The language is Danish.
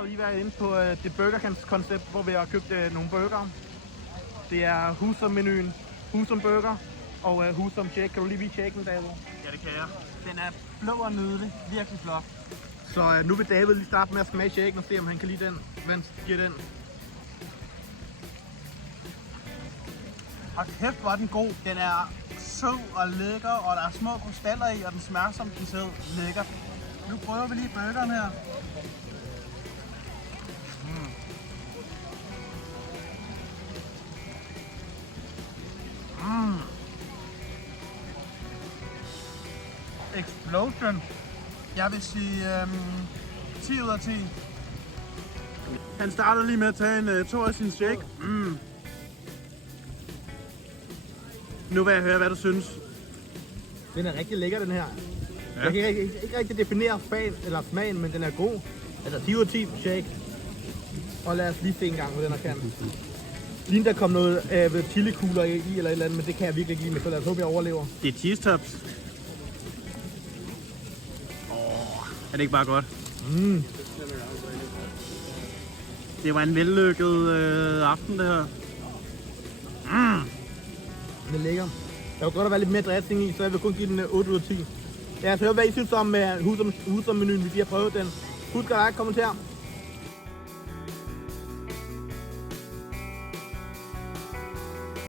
har lige været inde på det burgerkoncept, hvor vi har købt nogle burger. Det er Husum-menuen, Husum Burger og Husum Shake. Kan du lige vise shaken, David? Ja, det kan jeg. Den er blå og nydelig, virkelig flot. Så nu vil David lige starte med at smage shaken og se, om han kan lide den. Hvordan giver den? Og kæft, hvor er den god. Den er sød og lækker, og der er små krystaller i, og den smager som den ser lækker. Nu prøver vi lige burgeren her. Explosion. Jeg vil sige 10 ud af 10. Han starter lige med at tage en tår af sin shake. Nu vil jeg høre, hvad du synes. Den er rigtig lækker, den her. Ja. Jeg kan ikke rigtig definere smagen, men den er god. Altså 10 ud af 10 shake. Og lad os lige se en gang, hvad den her kan. Lige der kom noget chili-kugler i eller et eller andet, men det kan jeg virkelig ikke lide med, så lad os håbe, jeg overlever. Det er cheese tops. Er det ikke bare godt? Det var en vellykket aften, det her. Den er lækker. Der var godt at være lidt mere dressing i, så jeg vil kun give den 8 ud af 10. Lad os høre, hvad I synes om Husum-menuen, hvis I har prøvet den. Husk at like, kommenter.